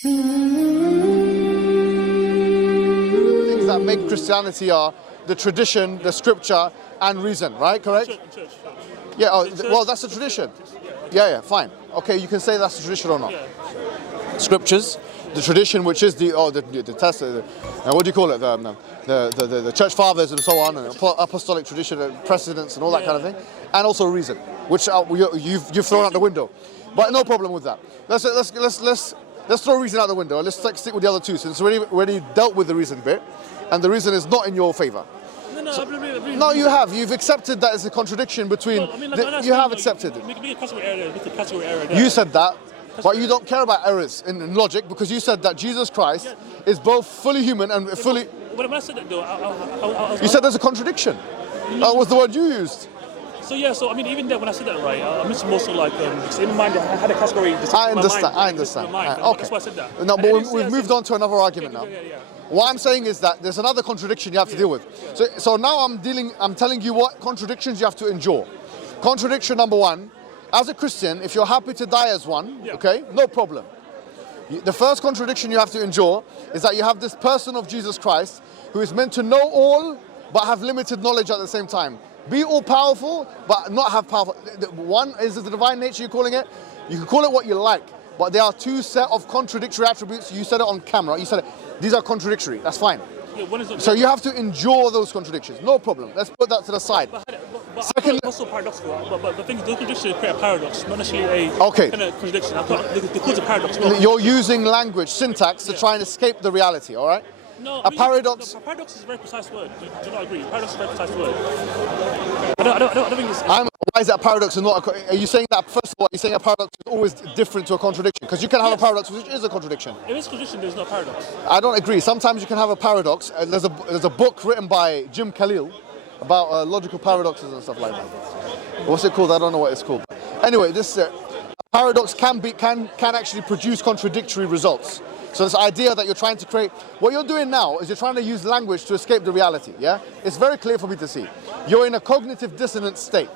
Things that make Christianity are the tradition, the scripture, and reason, right? Correct? Church. Yeah, well, that's the tradition. Yeah, fine. Okay, you can say that's the tradition or not. Yeah. Scriptures, the tradition, which is the test, what do you call it? The church fathers and so on, and apostolic tradition, and precedents, and all that kind of thing, and also reason, which you've thrown out the window. But no problem with that. Let's throw reason out the window. Let's stick with the other two, since we already dealt with the reason bit, and the reason is not in your favor. No, you have. You've accepted that it's a contradiction between. You have accepted it. You said that. But you don't care about errors in logic, because you said that Jesus Christ is both fully human and fully... When I said that though, you said there's a contradiction. That was the word you used. So even then when I said that, right, I mentioned more so like, because in my mind I had a category... I understand. Okay. That's why I said that. No, but we've moved on to another argument now. Yeah. What I'm saying is that there's another contradiction you have to deal with. So now I'm telling you what contradictions you have to endure. Contradiction number one, as a Christian, if you're happy to die as one, okay, no problem. The first contradiction you have to endure is that you have this person of Jesus Christ who is meant to know all but have limited knowledge at the same time. Be all powerful but not have power. One is the divine nature you're calling it. You can call it what you like, but there are two set of contradictory attributes. You said it on camera. You said it. These are contradictory. That's fine. So you have to endure those contradictions. No problem. Let's put that to the side. Secondly, also paradoxical. But the thing is, those contradictions create a paradox, not necessarily a kind of contradiction. They cause a paradox. You're using language, syntax, to try and escape the reality, all right? No, paradox... No, paradox is a very precise word. Do you not agree? Paradox is a very precise word. I don't think it's... Why is that paradox and not... Are you saying that, first of all, you're saying a paradox is always different to a contradiction? Because you can have a paradox which is a contradiction. If it's a contradiction, there's no paradox. I don't agree. Sometimes you can have a paradox. There's a book written by Jim Khalil about logical paradoxes and stuff like that. What's it called? I don't know what it's called. Anyway, this paradox can actually produce contradictory results. So this idea that you're trying to create, what you're doing now is you're trying to use language to escape the reality, yeah? It's very clear for me to see. You're in a cognitive dissonance state.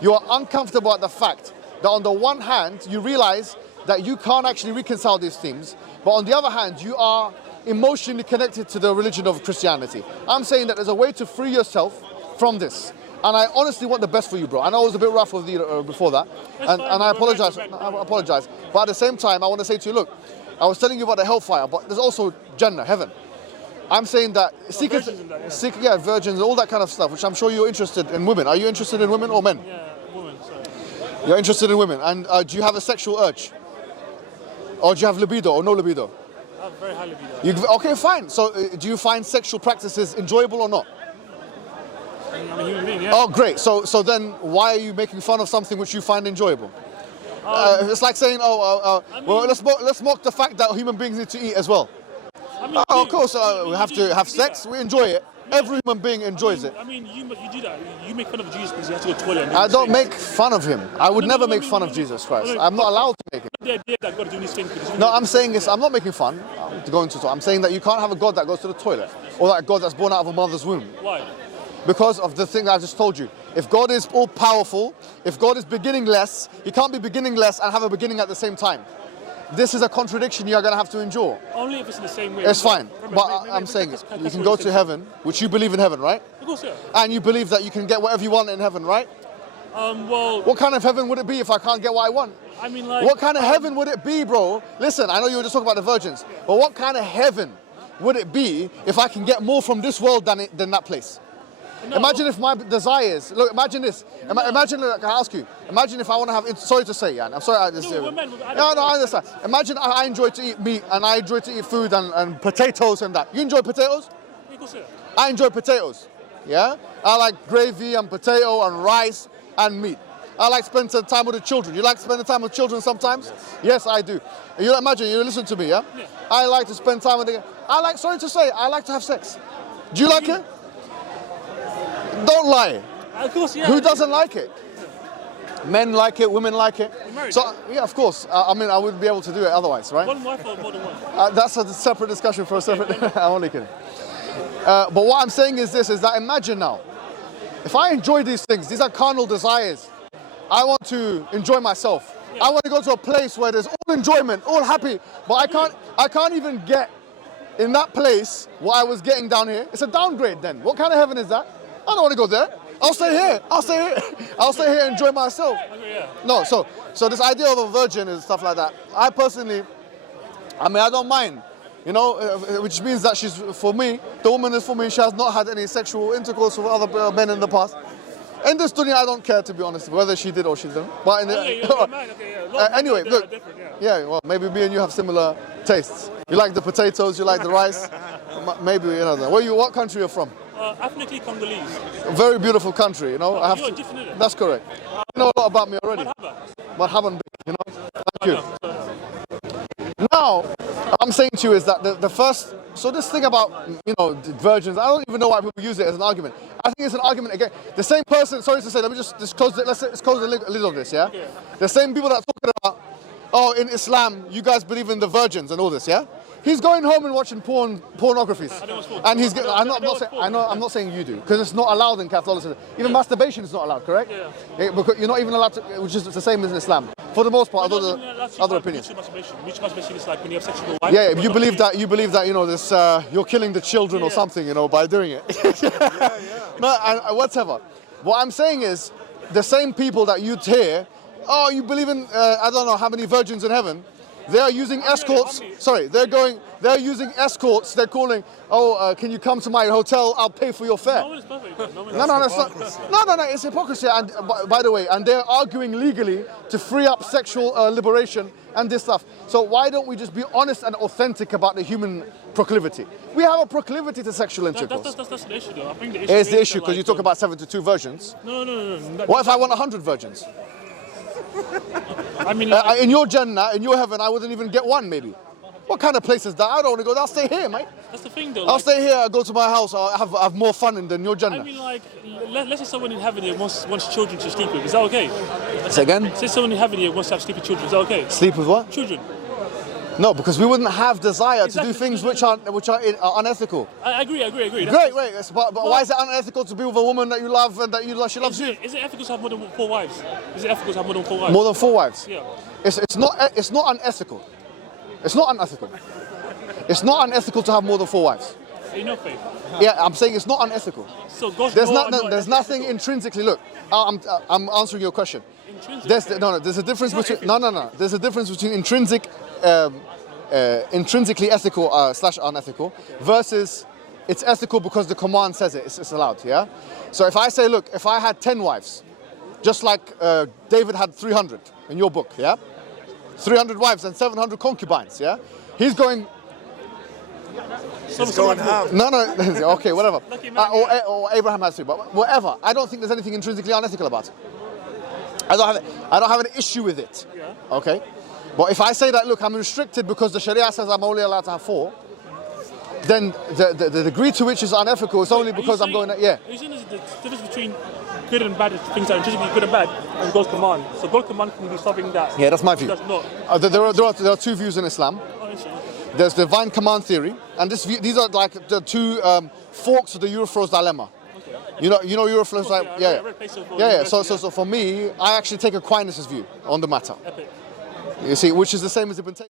You are uncomfortable at the fact that on the one hand, you realize that you can't actually reconcile these things, but on the other hand, you are emotionally connected to the religion of Christianity. I'm saying that there's a way to free yourself from this. And I honestly want the best for you, bro. I know I was a bit rough with you before that, and I apologize. I apologize. But at the same time, I want to say to you, look, I was telling you about the hellfire, but there's also Jannah, heaven. I'm saying that virgins and all that kind of stuff, which I'm sure you're interested in women. Are you interested in women or men? Yeah, women, sorry. You're interested in women. And do you have a sexual urge? Or do you have libido or no libido? I have very high libido. Okay, fine. So do you find sexual practices enjoyable or not? I'm a human being, yeah. Oh, great. So then why are you making fun of something which you find enjoyable? It's like saying, let's mock the fact that human beings need to eat as well. Of course, we have to have sex. We enjoy it. Every human being enjoys it. You do that. You make fun of Jesus because you have to go to the toilet. I don't make fun of him. I would never make fun of Jesus Christ. I'm not allowed to make it. The idea that God is doing these things. No, I'm saying this. I'm not making fun. I'm saying that you can't have a God that goes to the toilet, or that God that's born out of a mother's womb. Why? Because of the thing I just told you. If God is all powerful, if God is beginningless, he can't be beginningless and have a beginning at the same time. This is a contradiction you are going to have to endure. Only if it's in the same way. It's fine. But I'm saying you can go to heaven, which you believe in heaven, right? Of course, yeah. And you believe that you can get whatever you want in heaven, right? Well... What kind of heaven would it be if I can't get what I want? I mean, like... What kind of heaven would it be, bro? Listen, I know you were just talking about the virgins, but what kind of heaven would it be if I can get more from this world than that place? No. Imagine if my desires, look, imagine this. Imagine, can I ask you, imagine if I want to have, sorry to say, Jan, I'm sorry. I understand. Imagine I enjoy to eat meat and I enjoy to eat food and potatoes and that. You enjoy potatoes? I enjoy potatoes, yeah? I like gravy and potato and rice and meat. I like spending time with the children. You like spending time with children sometimes? Yes, I do. You imagine, you listen to me, yeah? I like to spend time with the, sorry to say, I like to have sex. Do you like it? Don't lie. Of course, yeah. Who doesn't like it? Men like it, women like it. So, yeah, of course. I mean, I wouldn't be able to do it otherwise, right? One wife or more than one? That's a separate discussion for a separate... I'm only kidding. But what I'm saying is this, is that imagine now, if I enjoy these things, these are carnal desires. I want to enjoy myself. Yeah. I want to go to a place where there's all enjoyment, all happy, but I can't even get in that place what I was getting down here. It's a downgrade then. What kind of heaven is that? I don't want to go there. I'll stay here. I'll stay here and enjoy myself. Yeah. No, so this idea of a virgin and stuff like that, I personally, I don't mind. You know, which means that she's, for me, the woman is for me, she has not had any sexual intercourse with other men in the past. In this dunya, I don't care, to be honest, whether she did or she didn't. But anyway, look, well, maybe me and you have similar tastes. You like the potatoes, you like the rice. Maybe, you know, what country are you from? Ethnically Congolese. A very beautiful country, you know. You're different, isn't it? That's correct. You know a lot about me already. Marhaban, you know. Thank you. Now, I'm saying to you is that the first, so this thing about, you know, virgins, I don't even know why people use it as an argument. I think it's an argument again. The same person, sorry to say, let me just close it, let's close the lid of this, yeah? The same people that are talking about, oh, in Islam, you guys believe in the virgins and all this, yeah? He's going home and watching pornographies. And he's, I'm not saying you do, because it's not allowed in Catholicism. Even masturbation is not allowed, correct? Yeah. Because you're not even allowed to, which is the same as in Islam. For the most part, other opinions. Mutual masturbation is like when you have sex with a wife. Yeah, you believe that, you know, this, you're killing the children or something, you know, by doing it. No, whatever. What I'm saying is, the same people that you'd hear, oh, you believe in, I don't know how many virgins in heaven, they are using escorts. Sorry, they're using escorts. They're calling, oh, can you come to my hotel? I'll pay for your fare. No, it's perfect. No, that's not. No, it's hypocrisy. And by the way, and they're arguing legally to free up sexual liberation and this stuff. So why don't we just be honest and authentic about the human proclivity? We have a proclivity to sexual intercourse. That's the issue, though. I think the issue Here's the issue, because you talk about 72 virgins. No. What if I want 100 virgins? I mean, in your Jannah, in your heaven, I wouldn't even get one, maybe. What kind of place is that? I don't want to go there. I'll stay here, mate. That's the thing, though. I'll stay here. I'll go to my house. I'll have more fun than your Jannah. I mean, like, let's say someone in heaven here wants children to sleep with. Is that okay? Say again? Say someone in heaven here wants to have sleepy children. Is that okay? Sleep with what? Children. No, because we wouldn't have desire to do things which are unethical. I agree. Great. But why is it unethical to be with a woman that you love and that she loves you? Is it ethical to have more than 4 wives? Is it ethical to have more than 4 wives? More than 4 wives? Yeah. It's not unethical. It's not unethical. It's not unethical to have more than 4 wives. In your faith? Yeah, I'm saying it's not unethical. So God's there's nothing intrinsically. Look, I'm answering your question. There's a difference between There's a difference between intrinsically ethical / unethical versus it's ethical because the command says it. It's allowed. Yeah. So if I say, look, if I had 10 wives, just like David had 300 in your book, yeah, 300 wives and 700 concubines, yeah, he's going. It's going half. No, okay, whatever. Or Abraham has to, but whatever. I don't think there's anything intrinsically unethical about it. I don't have an issue with it. Yeah. Okay? But if I say that, look, I'm restricted because the Sharia says I'm only allowed to have 4, then the degree to which is unethical is only because I'm going that, yeah. Are you saying there's the difference between good and bad, things that are intrinsically good and bad, and God's command? So God's command can be something that... Yeah, that's my view. That's not. There are 2 views in Islam. There's the divine command theory, and these are like the 2 forks of the Euroflow's dilemma. Okay. You know Euroflow's yeah. So for me, I actually take Aquinas' view on the matter. Epic. You see, which is the same as Ibn Taymiyyah.